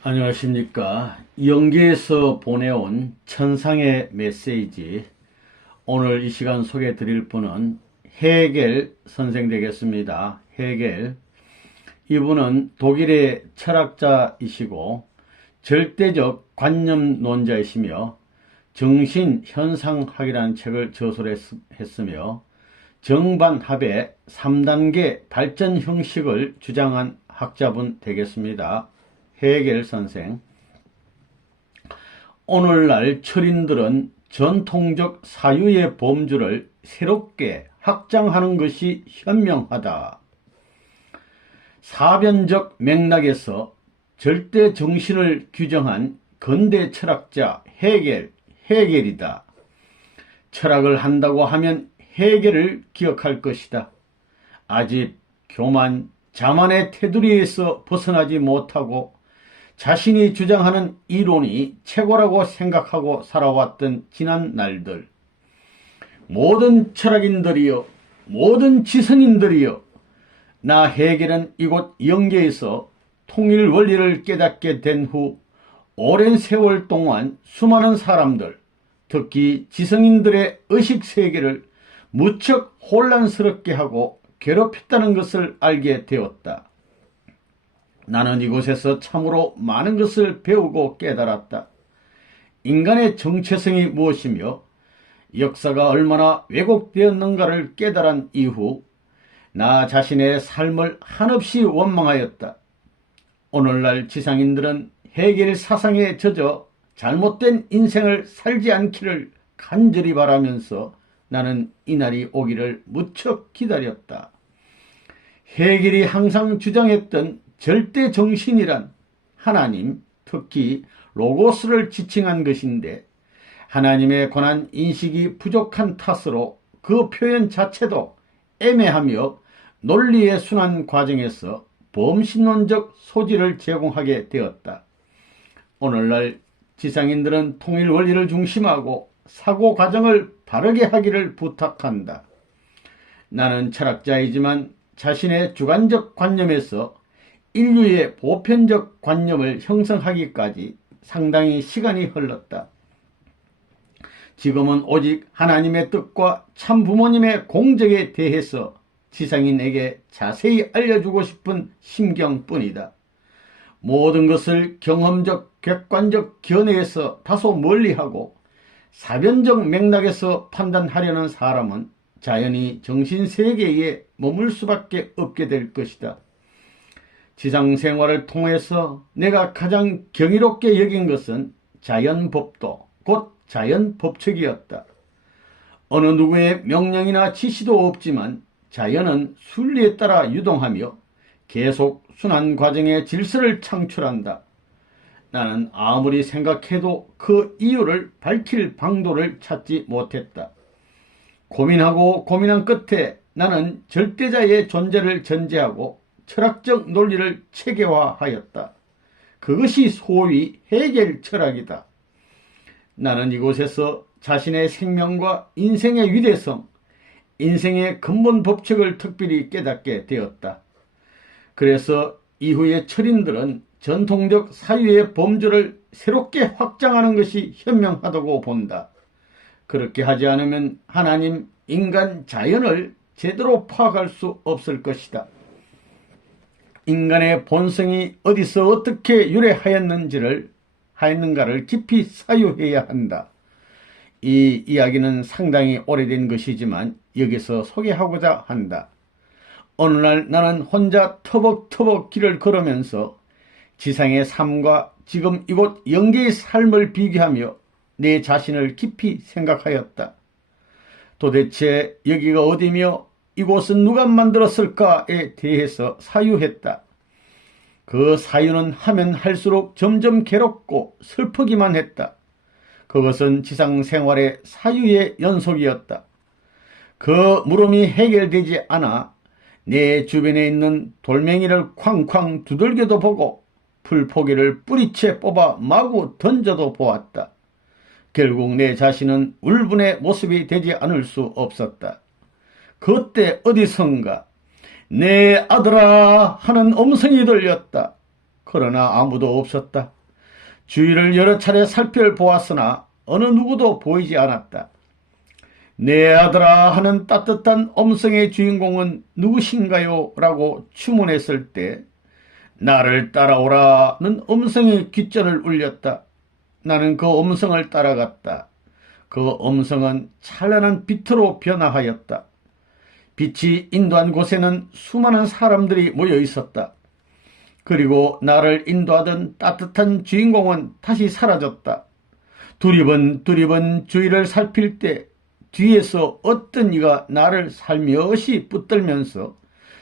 안녕하십니까. 영계에서 보내온 천상의 메시지. 오늘 이 시간 소개해 드릴 분은 헤겔 선생 되겠습니다. 헤겔. 이분은 독일의 철학자이시고 절대적 관념론자이시며 정신현상학이라는 책을 저술했으며 정반합의 3단계 발전 형식을 주장한 학자분 되겠습니다. 헤겔 선생. 오늘날 철인들은 전통적 사유의 범주를 새롭게 확장하는 것이 현명하다. 사변적 맥락에서 절대 정신을 규정한 근대 철학자 헤겔이다. 철학을 한다고 하면 헤겔을 기억할 것이다. 아직 교만, 자만의 테두리에서 벗어나지 못하고 자신이 주장하는 이론이 최고라고 생각하고 살아왔던 지난 날들, 모든 철학인들이여, 모든 지성인들이여, 나 헤겔은 이곳 영계에서 통일 원리를 깨닫게 된 후 오랜 세월 동안 수많은 사람들, 특히 지성인들의 의식세계를 무척 혼란스럽게 하고 괴롭혔다는 것을 알게 되었다. 나는 이곳에서 참으로 많은 것을 배우고 깨달았다. 인간의 정체성이 무엇이며 역사가 얼마나 왜곡되었는가를 깨달은 이후 나 자신의 삶을 한없이 원망하였다. 오늘날 지상인들은 헤겔 사상에 젖어 잘못된 인생을 살지 않기를 간절히 바라면서 나는 이날이 오기를 무척 기다렸다. 헤겔이 항상 주장했던 절대 정신이란 하나님, 특히 로고스를 지칭한 것인데 하나님에 관한 인식이 부족한 탓으로 그 표현 자체도 애매하며 논리의 순환 과정에서 범신론적 소지를 제공하게 되었다. 오늘날 지상인들은 통일 원리를 중심하고 사고 과정을 바르게 하기를 부탁한다. 나는 철학자이지만 자신의 주관적 관념에서 인류의 보편적 관념을 형성하기까지 상당히 시간이 흘렀다. 지금은 오직 하나님의 뜻과 참 부모님의 공적에 대해서 지상인에게 자세히 알려주고 싶은 심경뿐이다. 모든 것을 경험적, 객관적 견해에서 다소 멀리하고 사변적 맥락에서 판단하려는 사람은 자연히 정신세계에 머물 수밖에 없게 될 것이다. 지상생활을 통해서 내가 가장 경이롭게 여긴 것은 자연법도 곧 자연법칙이었다. 어느 누구의 명령이나 지시도 없지만 자연은 순리에 따라 유동하며 계속 순환 과정의 질서를 창출한다. 나는 아무리 생각해도 그 이유를 밝힐 방도를 찾지 못했다. 고민하고 고민한 끝에 나는 절대자의 존재를 전제하고 철학적 논리를 체계화하였다. 그것이 소위 헤겔 철학이다. 나는 이곳에서 자신의 생명과 인생의 위대성, 인생의 근본 법칙을 특별히 깨닫게 되었다. 그래서 이후의 철인들은 전통적 사유의 범주를 새롭게 확장하는 것이 현명하다고 본다. 그렇게 하지 않으면 하나님, 인간, 자연을 제대로 파악할 수 없을 것이다. 인간의 본성이 어디서 어떻게 유래하였는가를 깊이 사유해야 한다. 이 이야기는 상당히 오래된 것이지만 여기서 소개하고자 한다. 어느 날 나는 혼자 터벅터벅 길을 걸으면서 지상의 삶과 지금 이곳 영계의 삶을 비교하며 내 자신을 깊이 생각하였다. 도대체 여기가 어디며 이곳은 누가 만들었을까에 대해서 사유했다. 그 사유는 하면 할수록 점점 괴롭고 슬프기만 했다. 그것은 지상 생활의 사유의 연속이었다. 그 물음이 해결되지 않아 내 주변에 있는 돌멩이를 쾅쾅 두들겨도 보고 풀포기를 뿌리채 뽑아 마구 던져도 보았다. 결국 내 자신은 울분의 모습이 되지 않을 수 없었다. 그때 어디선가 내 아들아 하는 음성이 들렸다. 그러나 아무도 없었다. 주위를 여러 차례 살펴보았으나 어느 누구도 보이지 않았다. 내 아들아 하는 따뜻한 음성의 주인공은 누구신가요? 라고 추문했을 때 나를 따라오라는 음성이 귓전을 울렸다. 나는 그 음성을 따라갔다. 그 음성은 찬란한 빛으로 변화하였다. 빛이 인도한 곳에는 수많은 사람들이 모여 있었다. 그리고 나를 인도하던 따뜻한 주인공은 다시 사라졌다. 두리번 주위를 살필 때 뒤에서 어떤 이가 나를 살며시 붙들면서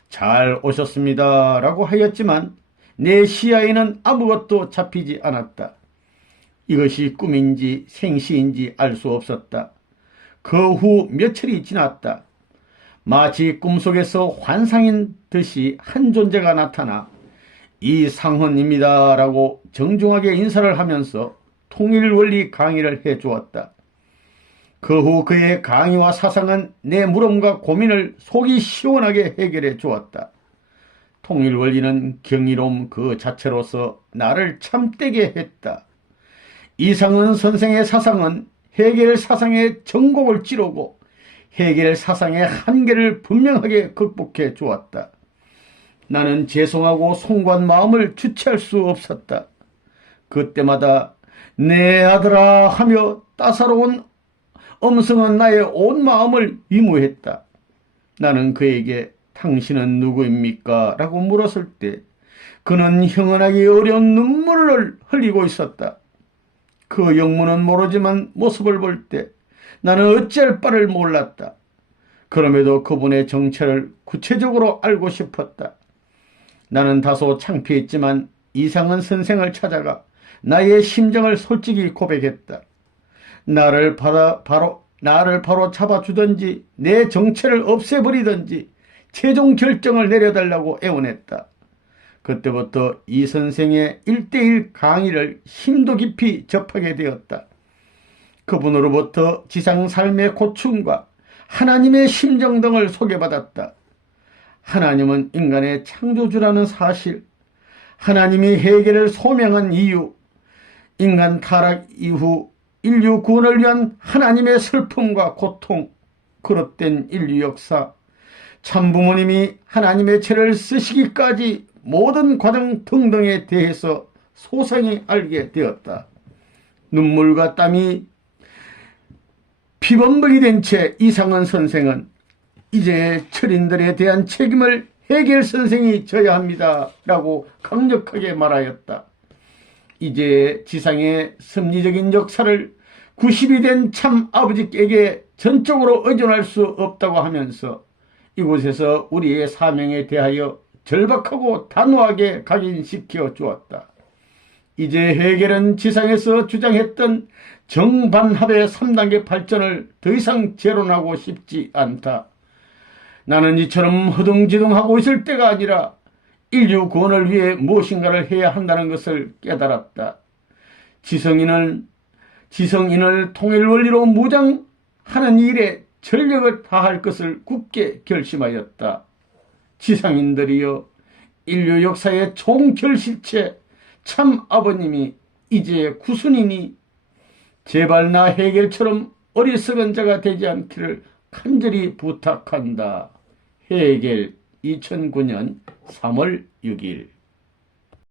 잘 오셨습니다 라고 하였지만 내 시야에는 아무것도 잡히지 않았다. 이것이 꿈인지 생시인지 알 수 없었다. 그 후 며칠이 지났다. 마치 꿈속에서 환상인 듯이 한 존재가 나타나 이상헌입니다 라고 정중하게 인사를 하면서 통일원리 강의를 해주었다. 그 후 그의 강의와 사상은 내 물음과 고민을 속이 시원하게 해결해 주었다. 통일원리는 경이로움 그 자체로서 나를 참되게 했다. 이상헌 선생의 사상은 해겔 사상의 전곡을 찌르고 해겔 사상의 한계를 분명하게 극복해 주었다. 나는 죄송하고 송구한 마음을 주체할 수 없었다. 그때마다 내 아들아 하며 따사로운 음성은 나의 온 마음을 위무했다. 나는 그에게 당신은 누구입니까? 라고 물었을 때 그는 형언하기 어려운 눈물을 흘리고 있었다. 그 영문은 모르지만 모습을 볼 때 나는 어찌할 바를 몰랐다. 그럼에도 그분의 정체를 구체적으로 알고 싶었다. 나는 다소 창피했지만 이상헌 선생을 찾아가 나의 심정을 솔직히 고백했다. 나를 바로 잡아주든지 내 정체를 없애버리든지 최종 결정을 내려달라고 애원했다. 그때부터 이 선생의 1:1 강의를 심도 깊이 접하게 되었다. 그분으로부터 지상 삶의 고충과 하나님의 심정 등을 소개받았다. 하나님은 인간의 창조주라는 사실, 하나님이 해겔을 소명한 이유, 인간 타락 이후 인류 구원을 위한 하나님의 슬픔과 고통, 그릇된 인류 역사, 참부모님이 하나님의 죄를 쓰시기까지 모든 과정 등등에 대해서 소상히 알게 되었다. 눈물과 땀이 피범벅이 된 채 이상헌 선생은 이제 철인들에 대한 책임을 해겔 선생이 져야 합니다 라고 강력하게 말하였다. 이제 지상의 섭리적인 역사를 90이 된 참 아버지에게 전적으로 의존할 수 없다고 하면서 이곳에서 우리의 사명에 대하여 절박하고 단호하게 각인시켜 주었다. 이제 해겔은 지상에서 주장했던 정반합의 3단계 발전을 더 이상 재론하고 싶지 않다. 나는 이처럼 허둥지둥하고 있을 때가 아니라 인류 구원을 위해 무엇인가를 해야 한다는 것을 깨달았다. 지성인을 통일원리로 무장하는 일에 전력을 다할 것을 굳게 결심하였다. 지상인들이여, 인류 역사의 총결실체 참 아버님이 이제 구순이니 제발 나 해겔처럼 어리석은 자가 되지 않기를 간절히 부탁한다. 해겔 2009년 3월 6일